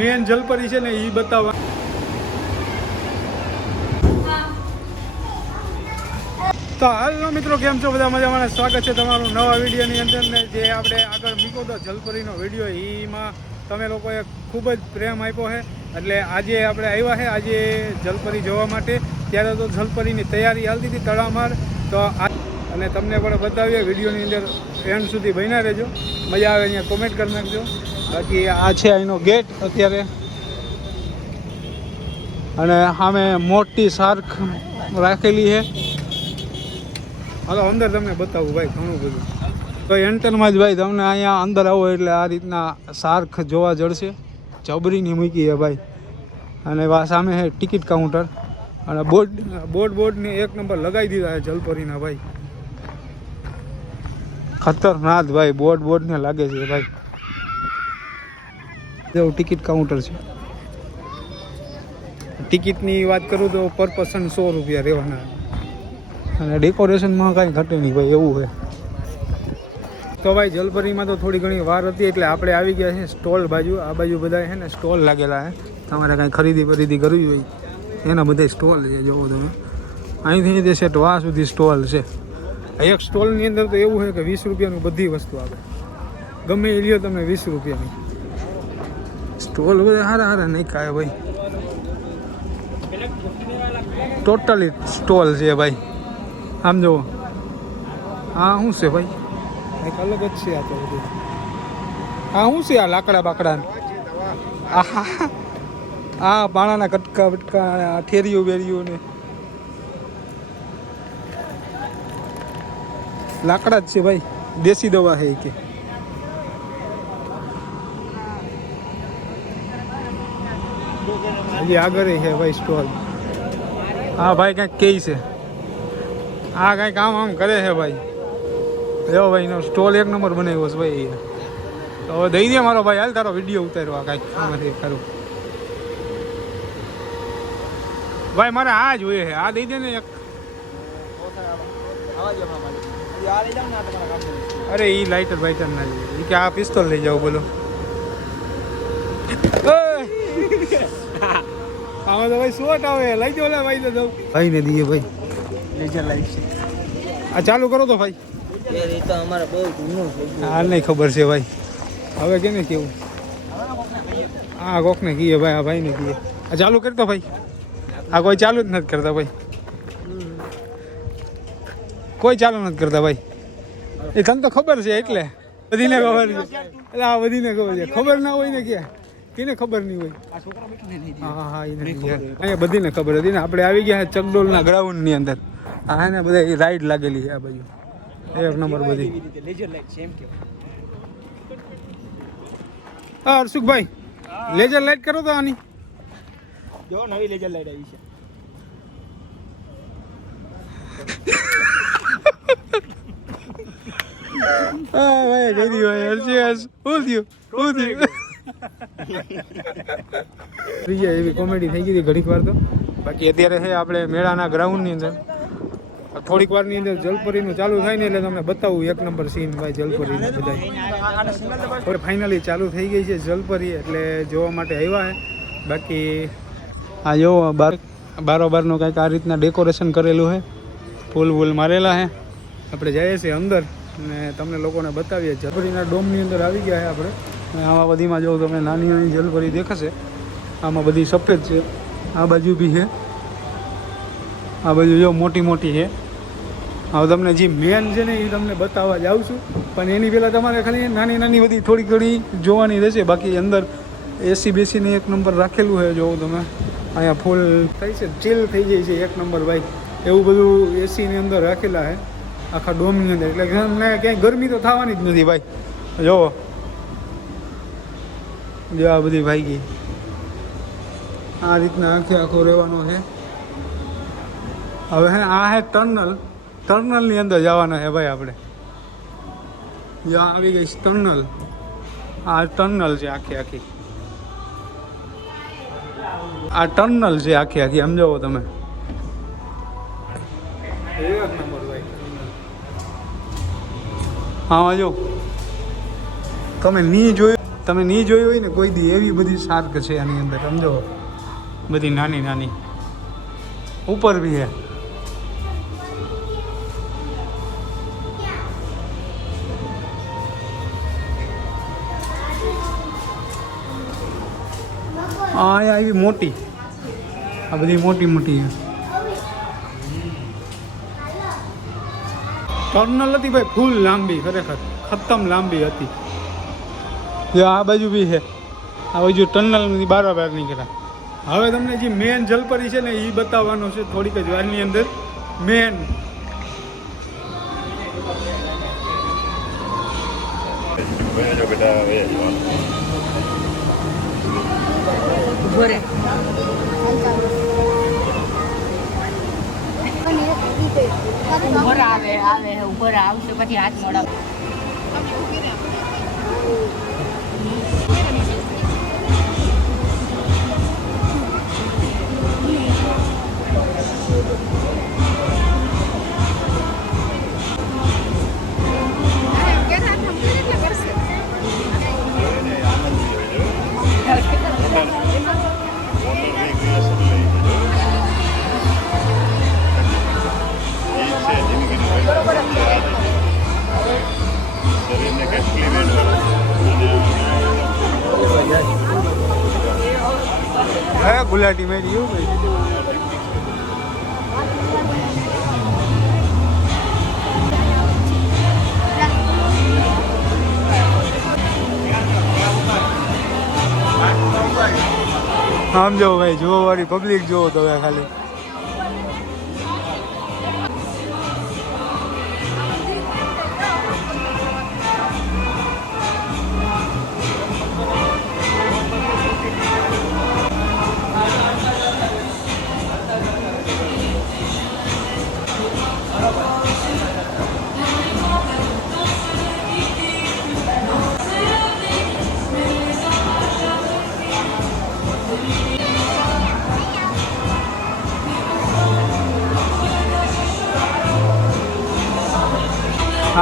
Main જલપરી છે ને એ બતાવવા. તો હાલો મિત્રો, કેમ છો બધા? મજામાં? સ્વાગત છે તમારું નવા વિડીયોની અંદર ને જે આપણે આગળ મૂક્યો હતો જલપરીનો વિડીયો, એમાં તમે લોકોએ ખૂબ જ પ્રેમ આપ્યો છે. એટલે આજે આપણે આવ્યા છે આજે જલપરી જોવા માટે. ત્યારે તો જલપરીની તૈયારી હાલતી હતી તડામાર. તો અને તમને પણ બતાવીએ વિડીયોની અંદર એન્ડ સુધી બન્યા રહેજો. મજા આવે અહીંયા કોમેન્ટ કરી નાખજો. બાકી આ છે અહીંનો ગેટ અત્યારે, અને સામે મોટી શાર્ક રાખેલી છે. હાલો અંદર તમને બતાવું ભાઈ ઘણું બધું. તો એન્ટરમાં જ ભાઈ તમને અહીંયા અંદર આવો એટલે આ રીતના શાર્ક જોવા જળશે. જબરીની મૂકી છે ભાઈ. અને સામે છે ટિકિટ કાઉન્ટર, અને બોર્ડને એક નંબર લગાવી દીધા છે જલપરીના ભાઈ. ખતરનાક ભાઈ, બોર્ડને લાગે છે ભાઈ. જેવું ટિકિટ કાઉન્ટર છે. ટિકિટની વાત કરું તો પર પર્સન 100 રૂપિયા રહેવાના, અને ડેકોરેશનમાં કાંઈ ઘટે નહીં ભાઈ, એવું છે. તો ભાઈ જલપરીમાં તો થોડી ઘણી વાર હતી એટલે આપણે આવી ગયા છે સ્ટોલ બાજુ. આ બાજુ બધા છે ને સ્ટોલ લાગેલા છે. તમારે કાંઈ ખરીદી કરવી હોય એના બધા સ્ટોલ છે. જોવો તમે અહીંથી જે સેટ વાહ સુધી સ્ટોલ છે. એક સ્ટોલની અંદર તો એવું છે કે 20 રૂપિયાનું બધી વસ્તુ આવે. ગમે એ લ્યો તમે 20 રૂપિયાની. સ્ટોલ બધા સારા નહીં કાંઈ ભાઈ, ટોટલી સ્ટોલ છે ભાઈ. આમ જુઓ, હા શું છે ભાઈ, કંઈક અલગ જ છે આ તો બધું. હા શું છે આ લાકડા બાકડા? આ પાણાના કટકા બટકા, ઠેરીઓ બેરીઓ ને લાકડા જ છે ભાઈ. દેશી દવા છે કે હજી આગળ છે ભાઈ સ્ટોલ. હા ભાઈ કંઈક કે છે, આ કંઈક આમ કરે છે ભાઈ. એવો ભાઈ એનો સ્ટોલ એક નંબર બનાવ્યો છે ભાઈ. તો હવે દઈ દે મારો ભાઈ, હાલ તારો વિડીયો ઉતાર્યો આ કાંઈક આમાંથી ખરું ભાઈ. મારે આ જોઈએ છે, આ દઈ દે ને એક. અરે એ લાઇટર બાઇટર ના જોઈએ, એ કે આ પિસ્તોલ લઈ જાઓ. બોલો આમાં તો ભાઈ શોટ આવે, લઈ જાઓ ભાઈ. તો દઉં ભાઈ ને દઈએ ભાઈ. લેઝર લાઈટ છે આ, ચાલુ કરો તો ભાઈ. હા નહીં ખબર છે ભાઈ, હવે કેને કેવું? હા કોકને કહીએ ભાઈ, આ ભાઈને કહીએ. આ ચાલુ કરતો ભાઈ. આ કોઈ ચાલુ જ નથી કરતા ભાઈ, કોઈ ચાલુ નથી કરતા ભાઈ. એ તને તો ખબર છે એટલે બધીને ખબર છે. એટલે આ બધીને ખબર છે, ખબર ના હોય ને ક્યાં કેને ખબર નહીં હોય. હા હા એને અહીંયા બધીને ખબર હતી ને. આપણે આવી ગયા ચકડોલના ગ્રાઉન્ડની અંદર. આ ને બધા રાઈડ લાગેલી છે આ બાજુ, એક નંબર બધી. હા હર્ષુખભાઈ, લેઝર લાઈટ કરો તો આની. જો નવી લેઝર લાઈટ આવી છે. હા ભાઈ ગઈ ભાઈ. હર્ષિયાસ હું થયું એવી કોમેડી થઈ ગઈ હતી ઘડીક વાર તો. બાકી અત્યારે છે આપણે મેળાના ગ્રાઉન્ડની અંદર. થોડીક વારની અંદર જલપરીનું ચાલુ થાય ને એટલે તમને બતાવું એક નંબર સીન ભાઈ જલપરીને બધા. હવે ફાઇનલી ચાલુ થઈ ગઈ છે જલપરી, એટલે જોવા માટે આવ્યા છે. બાકી આ જો બારોબારનું કંઈક આ રીતના ડેકોરેશન કરેલું છે, ફૂલ વૂલ મારેલા છે. આપણે જઈએ છીએ અંદર અને તમને લોકોને બતાવીએ. જલપરીના ડોમની અંદર આવી ગયા છે આપણે. આમાં બધીમાં જો તમને નાની નાની જલપરી દેખાશે. આમાં બધી સફેદ છે, આ બાજુ બી છે, આ બાજુ જો મોટી મોટી છે. હવે તમને જે મેન છે ને એ તમને બતાવવા જ આવશું, પણ એની પહેલાં તમારે ખાલી નાની નાની બધી થોડી ઘણી જોવાની રહેશે. બાકી અંદર એસી બેસીને એક નંબર રાખેલું છે. જોવું તમે અહીંયા ફૂલ થઈ છે, ચીલ થઈ જાય છે એક નંબર ભાઈ. એવું બધું એસીની અંદર રાખેલા છે આખા ડોમની અંદર, એટલે તમને ક્યાંય ગરમી તો થવાની જ નથી ભાઈ. જોવો જો આ બધી ભાઈ આ રીતના આખો રહેવાનો છે. હવે આ હે ટર્નલની અંદર જવાના છે ભાઈ આપણે. જ્યાં આવી ગઈ ટર્નલ, આ ટર્નલ છે આખી. આ ટર્નલ છે આખી સમજાવો તમે. હા જો તમે નહીં જોયું તમે નહીં જોઈ હોય ને કોઈ દી, એવી બધી શાર્ક છે આની અંદર, સમજો બધી નાની નાની, ઉપર બી હે. અહીંયા આવી મોટી, આ બધી મોટી મોટી ટર્નલ હતી ભાઈ, ફૂલ લાંબી, ખરેખર ખતમ લાંબી હતી. જો આ બાજુ બી છે, આ બાજુ ટનલની બાર નીકળ્યા. હવે તમને જે મેન જલપરી છે ને એ બતાવવાનો છે થોડીક જ વારની અંદર. મેન ઉપર આવશે પછી હાથ મોડા. હા ગુલાટી મેરી એવું ભાઈ. આમ જો ભાઈ, જોવો વાળી પબ્લિક જોવો તો ખાલી.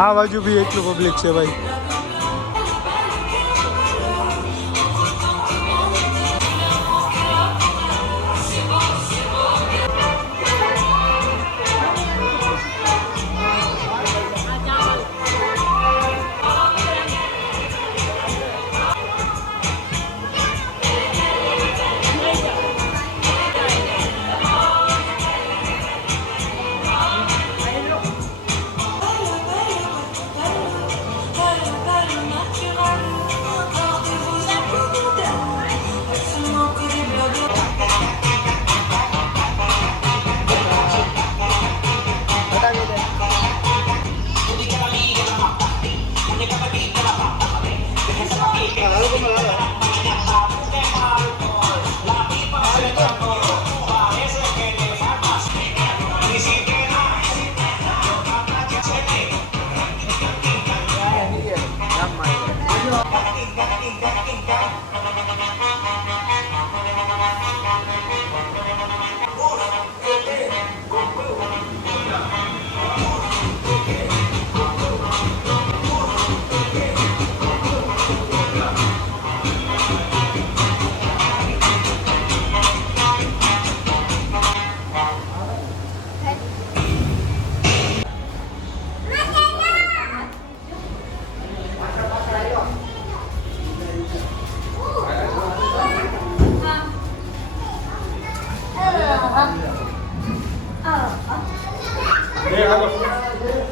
આ બાજુ બી એટલું પબ્લિક છે ભાઈ.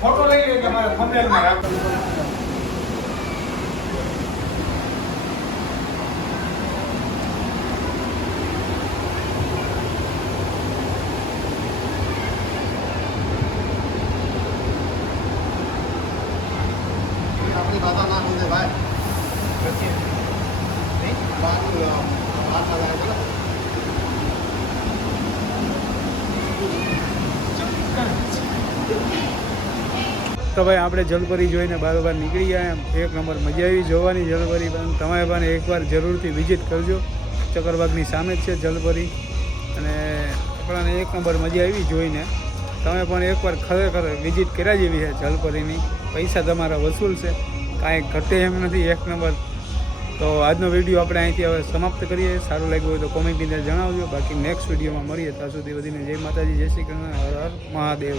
ફોટો લઈ લે કે મારે થંબનેલમાં રાખવાનું. अपनी बात ना बोल दे भाई बात आ जाएगा તો ભાઈ આપણે જલપરી જોઈને બારોબાર નીકળી ગયા. એમ એક નંબર મજા આવી જોવાની જલપરી. પણ તમે પણ એકવાર જરૂરથી વિઝિટ કરજો. ચક્કરબાગની સામે જ છે જલપરી અને આપણાને એક નંબર મજા આવી જોઈને. તમે પણ એકવાર ખરેખર વિઝિટ કર્યા જેવી છે જલપરીની. પૈસા તમારા વસૂલ છે, કાંઈ ઘટે એમ નથી. એક નંબર તો આજનો વિડીયો આપણે અહીંથી હવે સમાપ્ત કરીએ. સારું લાગ્યું હોય તો કોમેન્ટની અંદર જણાવજો. બાકી નેક્સ્ટ વિડીયોમાં મળીએ. ત્યાં સુધી વધીને જય માતાજી, જય શ્રી કૃષ્ણ, હર હર મહાદેવ.